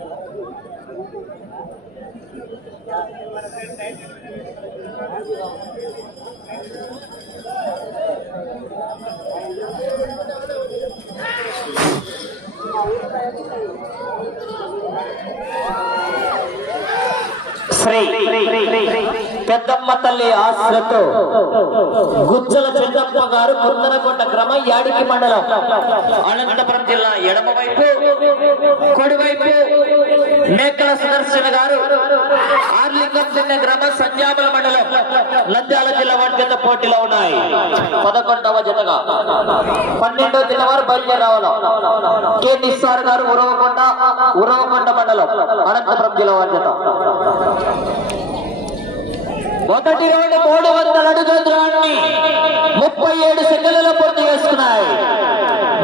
ఏమొస్తావా శ్రీ పెద్దమ్మ తల్లి ఆశ్రతో గుజ్జల చెందమ్మ గారు కుందనకొండ గ్రామం యాడికి మండలం. అనంతపురం జిల్లా ఎడమ వైపు కుడివైపు మేకల సుదర్శన గారు ఆర్లింగం చిన్న గ్రామం సంజామల మండలం నంద్యాల జిల్లా వాటి కింద పోటీలో ఉన్నాయి. పదకొండవ జతగా. పన్నెండవ జిల్లా వారు బయలుదేరి కె నిస్సార్ గారు ఉరవకొండ ఉరవకొండ మండలం అనంతపురం జిల్లా వారి ఒకటి రెండు మూడు వందల అడుగుల దూరాన్ని ముప్పై ఏడు సెకండ్లలో పూర్తి చేసుకున్నాయి.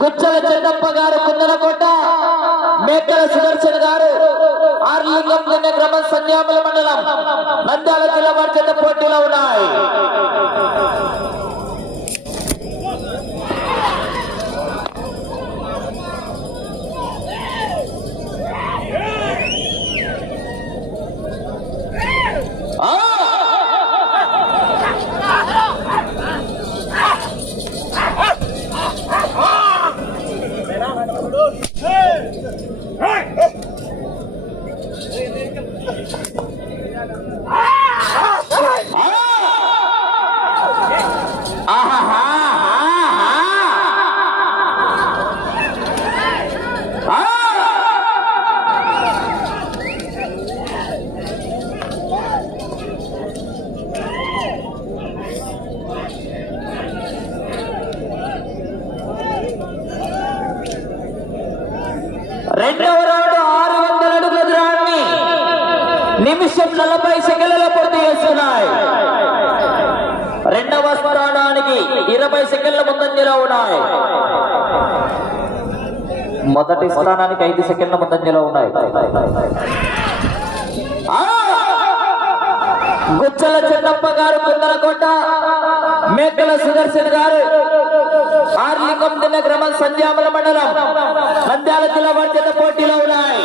గుచ్చల చెన్నప్ప గారు కుందనకోట మేకల సుదర్శన్ గారు ఆర్లింగం నిన్న గ్రామం మండలం నంద్యాల జిల్లా వారి చెత్త పోటీలో ఉన్నారు. నలభై సెకండ్లలో పూర్తి చేస్తున్నాయి. రెండవ స్థానానికి ఇరవై సెకండ్ల ముందంజలో ఉన్నాయి. మొదటి స్థానానికి ఐదు సెకండ్ల ముందంజలో ఉన్నాయి. గుచ్చల చెన్నప్ప గారు కుందరకోట మేకల సుదర్శన్ గారు ఆర్లింగం తిన్న గ్రామం సంధ్యామల మండలం నంద్యాల జిల్లా వారి పోటీలో ఉన్నాయి.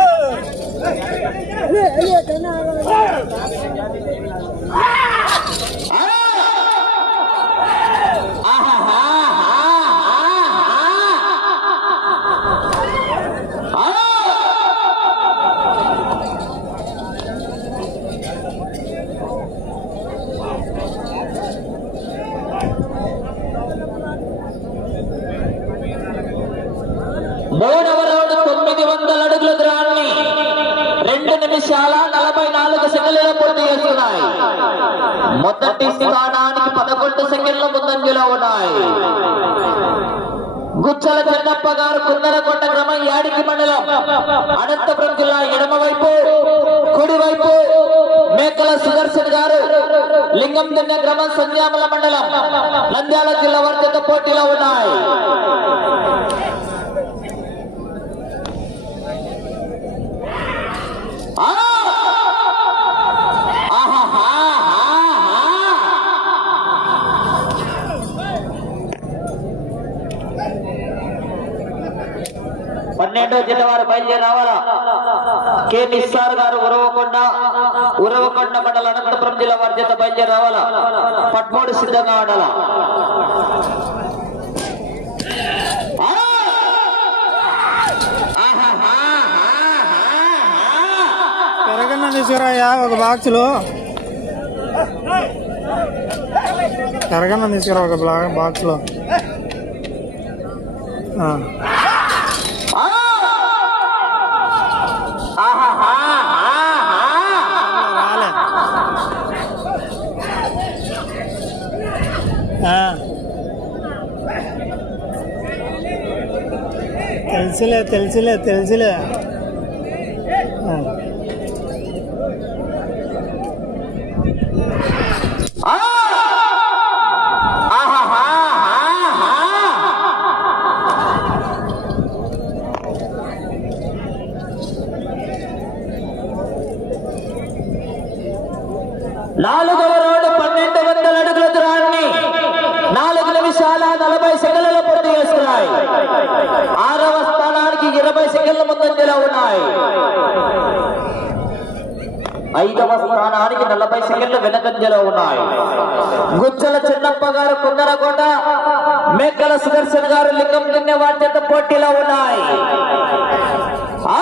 ఆ! ఆహాహా! ఆ! మూడవ రౌండ్ తొమ్మిది వందల అడుగుల దూరాన్ని రెండు నిమిషాల నలభై నాలుగు సెకండ్లలో పూర్తి చేస్తున్నాయి మొదటి స్థానానికి పదకొండు సెకండ్ల ముందంజలో ఉన్నాయి. గుచ్చల చెన్నప్ప గారు కుందరకొండ గ్రామం యాడికి మండలం అనంతపురం జిల్లా ఎడమ వైపు కుడి వైపు మేకల సుదర్శన్ గారు లింగం దిన్న గ్రామం సంజామల మండలం నంద్యాల జిల్లా వర్గత పోటీలో ఉన్నాయి. పన్నెండో జిల్లా వారు బయలుదేరి రావాలా? కె నిస్సార్ గారు ఉరవకొండ ఉరవకొండ మండల అనంతపురం జిల్లా వారి చేత బయలుదేరి రావాలా? పట్మూడు సిద్ధంగా ఆడాలా పెరగన్న తీసుకురాయా ఒక బాక్స్లో? పెరగన్న తీసుకురా ఒక బాక్స్లో ఆ. ఆ! ఆహాహాహాహా! రాలే ఆ. తెలుసులే తెలుసులే తెలుసులే ఆ. ఆ! ఆహాహాహాహా! నాలుగవ రౌండ్ పన్నెండు వందల అడుగుల దూరాన్ని నాలుగు నిమిషాల నలభై సెకండ్లలో పూర్తి చేస్తున్నాయి ఆరవ స్థానానికి ఇరవై సెకండ్ల ఉన్నాయి. ఐదవ స్థానానికి నలభై సెకండ్ల వెనకంజలో ఉన్నాయి. గుచ్చల చిన్నప్ప గారు కుందరగొండ మేకల సుదర్శన్ గారు లింగం దిన్నే వాటిత పోటీలో ఉన్నాయి. ఆ!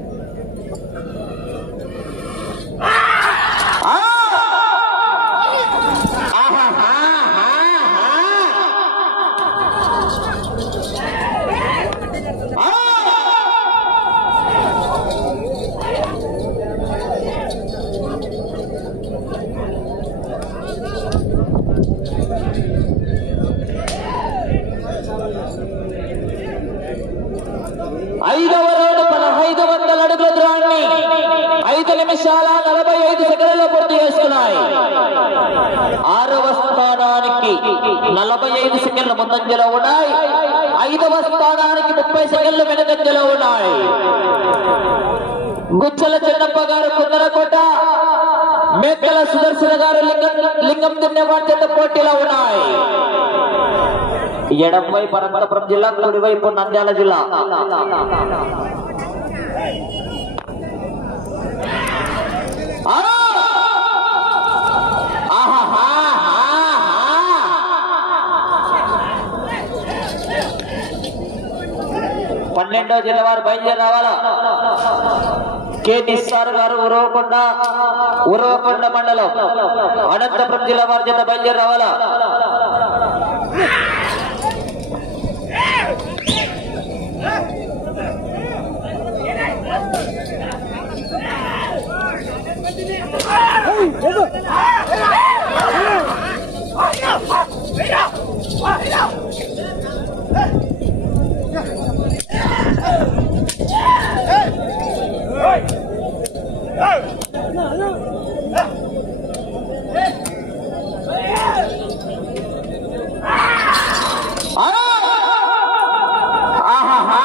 ఆరవ స్థానానికి నలభై ఐదు సెకండ్ల ముందంజలో ఉన్నాయి. ఐదవ స్థానానికి ముప్పై సెకండ్లు వెనకంజలో ఉన్నాయి. గుచ్చల చెన్నప్ప గారు కుందరకోట మేకల సుదర్శన గారు లింగం లింగం దున్నేవాడి చేత పోటీలో ఉన్నాయి. ఎడం వైపు అనంతపురం జిల్లా కుడివైపు నంద్యాల జిల్లా. ఆ! పన్నెండో జిల్లా వారు బయలుదేరి రావాలా కె నిస్సార్ గారు ఉరవకొండ ఉరవకొండ మండలం అనంతపురం జిల్లా వారి చేత బయలుదేరి రావాలా ఆ! ఆహాహాహాహా!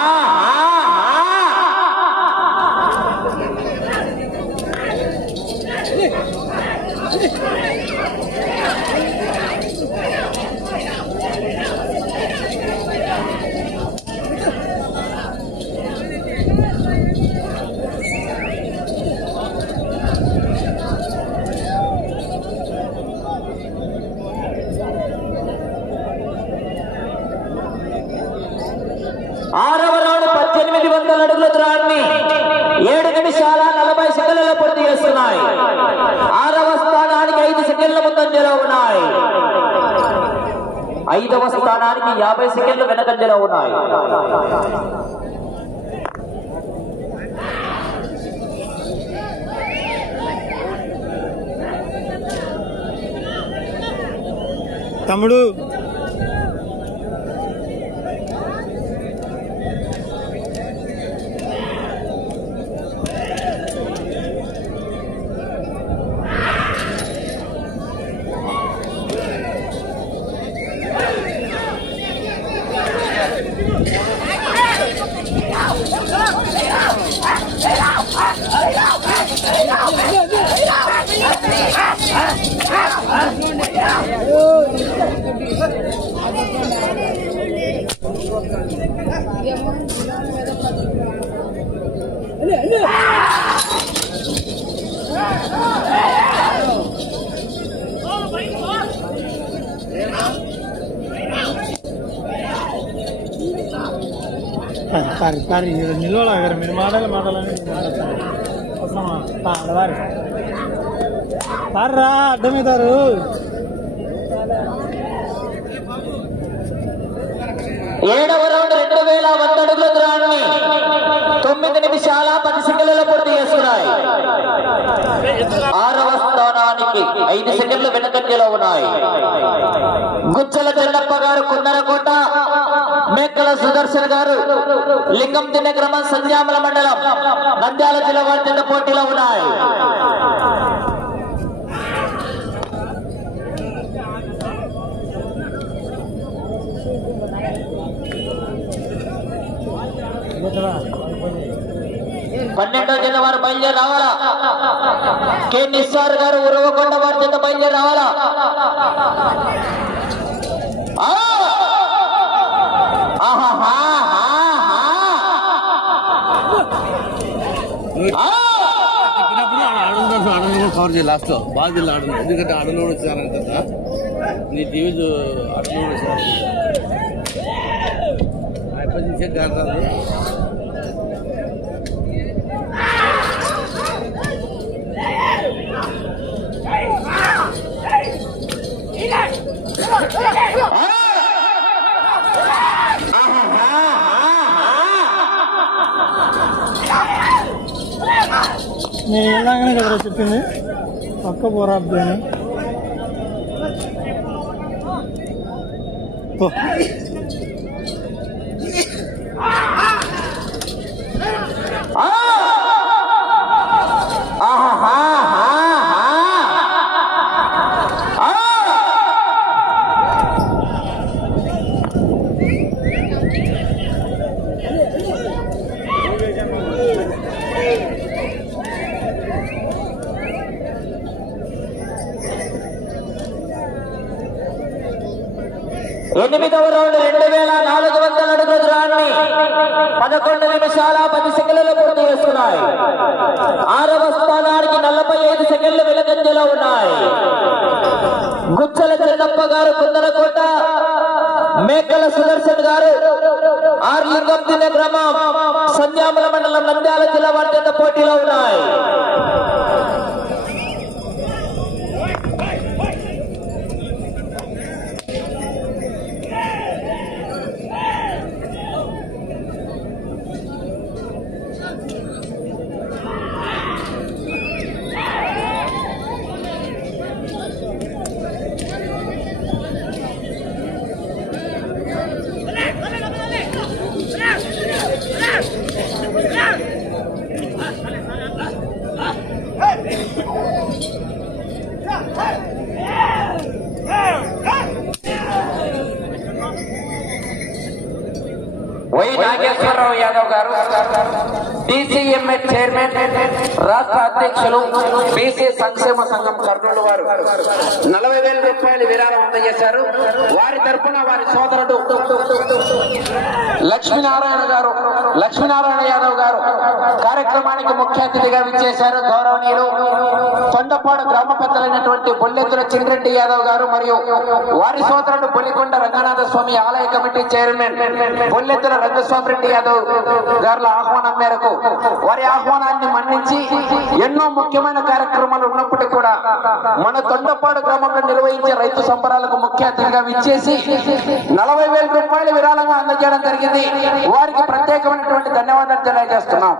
ఆరవ రౌండ్ పద్దెనిమిది వందల అడుగుల దూరాన్ని ఏడు నిమిషాల నలభై సెకండ్లలో పూర్తి చేస్తున్నాయి ఆరవ స్థానానికి ఐదు సెకండ్ల ముందంజలో ఉన్నాయి ఐదవ స్థానానికి యాభై సెకండ్లు వెనకంజలో ఉన్నాయి తమ్ముడు సారీ సారీ నిలవలాగారు మీరు మాటలు మాటలని ఆడవారు సార్ రా అడ్డమవుతారు ఏడవ రౌండ్ రెండు వేల వంద అడుగుల దూరాన్ని తొమ్మిది నిమిషాల పది సెకండ్లలో పూర్తి చేస్తున్నాయి. ఆరవ స్థానానికి ఐదు సెకండ్లు వెనకంజలో ఉన్నాయి. గుచ్చల చెన్నప్ప గారు కున్నరకోట మేకల సుదర్శన్ గారు లింగం తిన్న క్రమం సంధ్యామల మండలం నంద్యాల జిల్లా వారి పోటీలో ఉన్నాయి. పన్నెండో జత వారు బయలుదేరి రావాలా? కె నిస్సార్ గారు ఉరవకొండ వారి జత బయలుదేరి రావాలా? ఆ! ఆడున్నాడు కవర్ చేయాలి బాగా జిల్లా ఎందుకంటే ఆడనోడు వచ్చారంట నీ టీవీ ఆడనోడు వచ్చారు ఎప్పటి నుంచే కాదు నేను వెళ్ళాగానే కదరా చెప్పింది పక్క పోరా ఆరవ స్థానానికి నలభై ఐదు సెకండ్లు వెలగంజలో ఉన్నాయి. గుచ్చల చెన్నప్ప గారు కుందరకోట మేకల సుదర్శన్ గారు ఆర్లింగం దిన గ్రామం సంధ్యామల మండలం నంద్యాల జిల్లా వారి పోటీలో ఉన్నాయి వై నాగేశ్వరరావు యాదవ్ గారు డిసిఎంఎస్ చైర్మన్ రాష్ట్ర అధ్యక్షులు బీసీ సంక్షేమ సంఘం కర్నూలు వారు. నలభై వేల రూపాయలు విరాళం అందజేశారు. వారి తరపున వారి సోదరుడు లక్ష్మీనారాయణ గారు లక్ష్మీనారాయణ యాదవ్ గారు కార్యక్రమానికి ముఖ్య అతిథిగా విచ్చేశారు గౌరవనీయులు తొండపాడు గ్రామ పెద్దలైనటువంటి బొల్లెత్తుల చిన్రెడ్డి యాదవ్ గారు మరియు వారి సోదరుడు బొల్లికొండ రంగనాథ స్వామి ఆలయ కమిటీ చైర్మన్ బొల్లెత్తుల రంగస్వామి రెడ్డి యాదవ్ గారుల ఆహ్వానం మేరకు వారి ఆహ్వానాన్ని మన్నించి ఎన్నో ముఖ్యమైన కార్యక్రమాలు ఉన్నప్పటికీ కూడా మన తొండపాడు గ్రామంలో నిర్వహించే రైతు సంబరాలకు ముఖ్య అతిథిగా విచ్చేసి నలభై వేల రూపాయలు విరాళంగా అందజేయడం జరిగింది. వారికి ప్రత్యేకమైనటువంటి ధన్యవాదాలు తెలియజేస్తున్నాం.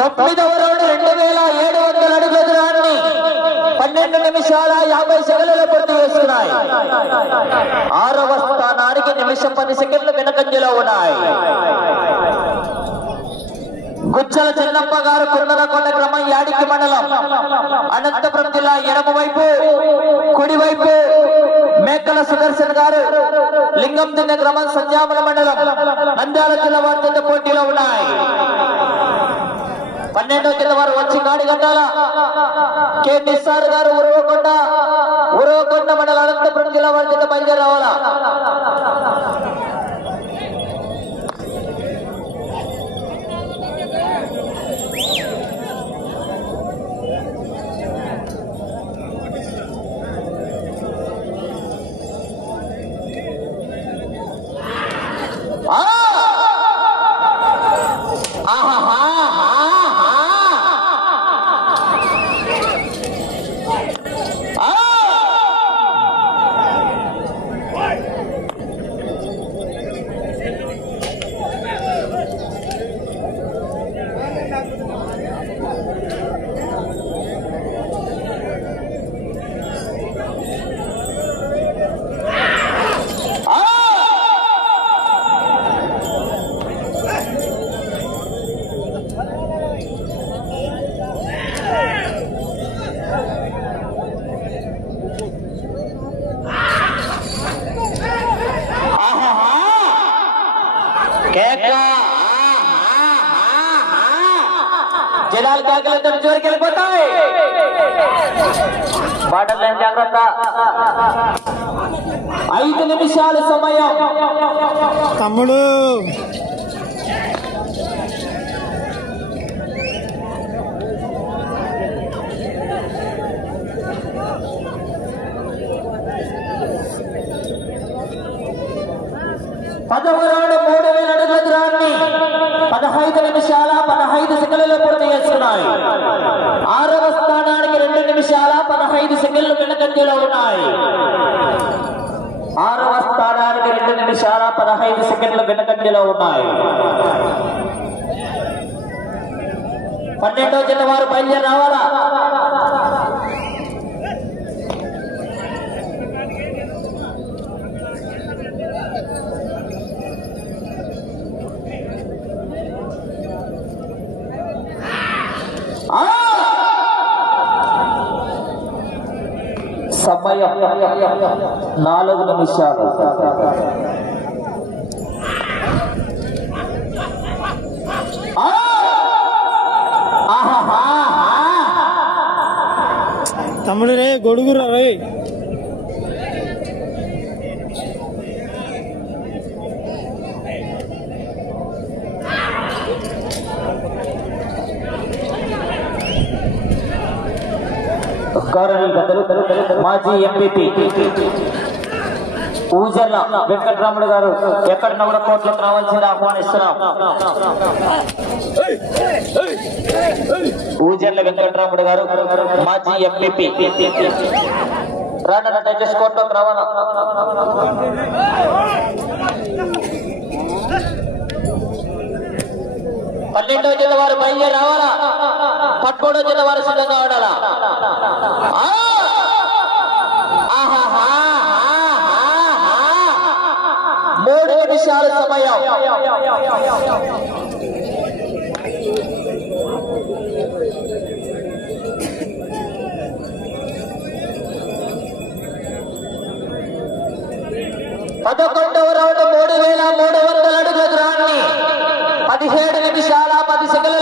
తొమ్మిదవ రౌండ్ రెండు వేల ఏడు వందల అడుగుల దూరాన్ని పన్నెండు నిమిషాల యాభై సెకండ్లలో పూర్తి చేస్తున్నాయి. ఆరవ స్థానానికి నిమిషం పది సెకండ్లు వెనకంజలో ఉన్నాయి. గుచ్చల చెన్నప్ప గారు కుందనకొండ గ్రామం యాడికి మండలం. అనంతపురం జిల్లా ఎడమ వైపు కుడి వైపు మేకల సుదర్శన్ గారు లింగం తిన్న గ్రామం సంధ్యామల మండలం. నంద్యాల జిల్లా వారి పోటీలో ఉన్నాయి. పన్నెండో కింద వారు వచ్చి గాడి గట్టాల కె. నిస్సార్ గారు ఉరవకొండ ఉరవకొండ మండల అనంతపురం జిల్లా వారి చేత బయలుదేరి రావాలా? బాటలు జాగ్రత్త. ఐదు నిమిషాల సమయం. తమ్ముడు. పదవ రౌండ్ మూడు వేల అడుగుల దూరాన్ని పదహైదు నిమిషాల పదహైదు సెకండ్లలో పూర్తి చేస్తున్నాయి ఆరవ స్థానానికి రెండు నిమిషాల పదహైదు సెకండ్లు వెనకంజలో ఉన్నాయి. ఆరవ స్థానానికి రెండు నిమిషాల పదహైదు సెకండ్లు వెనకంజలో ఉన్నాయి. పన్నెండో జిల్లా వారు బయలుదేరి రావాలా ఆ! సమయం. నాలుగు నిమిషాలు. తమ్ముడు రే గొడుగురా రే. గౌరవ మాజీ ఎంపీపీ ఊజర్ల వెంకటరాముడు గారు ఎక్కడ కూడా కోట్లకు రావాల్సింది ఆహ్వానిస్తున్నాం. ఊజర్ల వెంకటరాముడు గారు మాజీ ఎంపీపీ. రాండి జడ్జెస్ కోర్టులోకి రావాలా? పన్నెండో జిల్లా వారు బయలుదేరి రావాలా? తప్పుడు జిల్లా వారు సిద్ధంగా ఉండాలా మూడు నిమిషాల సమయం. పదకొండవ రౌండ్ మూడు వేల మూడు వందల అడుగుల దూరాన్ని. పదిహేడు నిమిషాల పది సెకండ్ల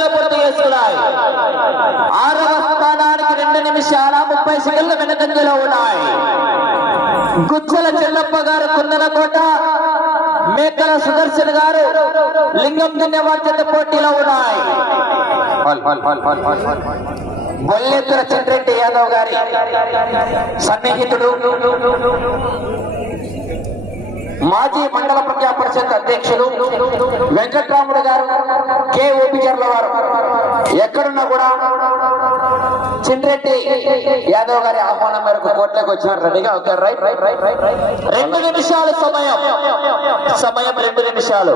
ఆరవ స్థానానికి రెండు నిమిషాల ముప్పై సెకండ్ల వెనకంజలో ఉన్నాయి. గుచ్చల చెల్లప్ప గారు కుందనకోట మేకల సుదర్శన్ గారు లింగం ధన్యవాద పోటీలో ఉన్నాయి. బొల్లెత్తుల చంద్రెడ్డి యాదవ్ గారి సన్నిహితుడు. మాజీ మండల ప్రజా పరిషత్ అధ్యక్షులు వెంకట్రాముడు గారు కె. ఓపిచర్ల వారు. ఎక్కడున్నా కూడా చిండ్రెడ్డి యాదవ్ గారి ఆహ్వానం మేరకు కోట్లకు వచ్చినారు. రెడీగా okay right right right right. రెండు నిమిషాలు సమయం. సమయం రెండు నిమిషాలు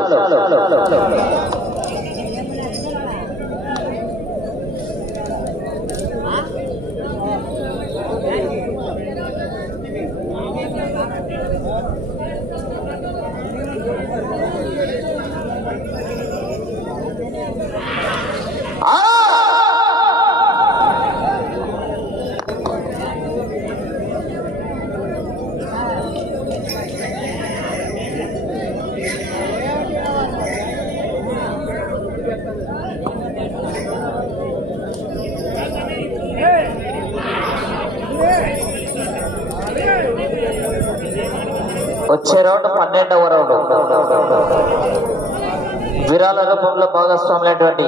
ఆ! వచ్చే రౌండ్ పన్నెండవ రౌండ్ విరాళ రూపంలో భాగస్వాములైనటువంటి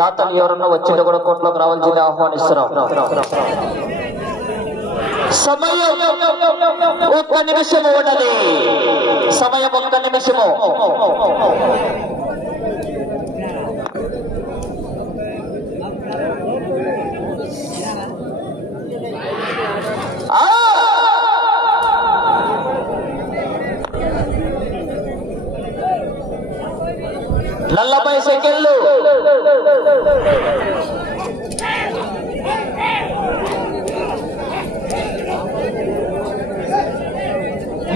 దాతలు ఎవరన్నా వచ్చింటే కూడా కోర్టులోకి రావాల్సింది ఆహ్వానిస్తున్నాం. సమయం ఒక్క నిమిషము ఉన్నది సమయం ఒక్క నిమిషము. నలభై సెకండ్లు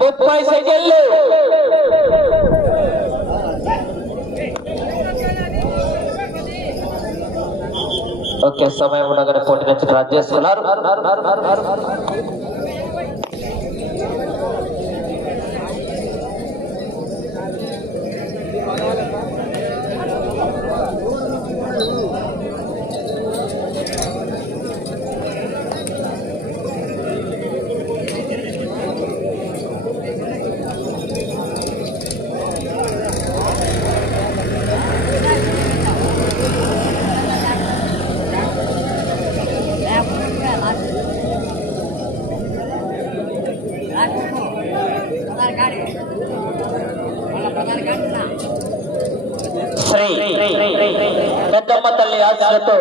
ముప్పై సెకండ్లు. ఓకే సమయం ఉండగానే పోటీ నుంచి డ్రా చేస్తున్నారు శ్రీ పెద్దమ్మ తల్లి ఆశలతో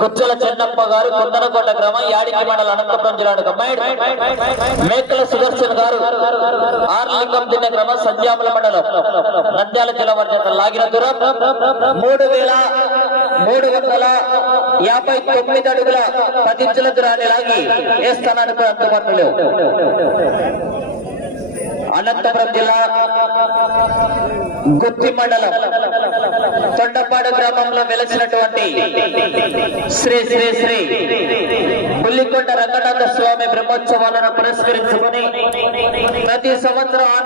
గుజ్జల చెన్నప్ప గారు కుందనకొండ గ్రామం యాడికి మండల అనంతపురం జిల్లా మేకల సుదర్శన్ గారు ఆర్లింగం దిన్న గ్రామం సంధ్యాముల మండలం. నంద్యాల జిల్లా వర్జత లాగిన దూరం మూడు వేల మూడు వందల యాభై తొమ్మిది అడుగుల పదించుల దూరాన్ని లాగి ఏ స్థానానికి అందుబాటులో లేవు. అనంతపురం జిల్లా గుత్తి మండలం తొండపాడు గ్రామంలో వెలసినటువంటి శ్రీ శ్రీ శ్రీ బుల్లికొండ రంగనాథ స్వామి బ్రహ్మోత్సవాలను పురస్కరించుకుని ప్రతి సంవత్సరం ఆన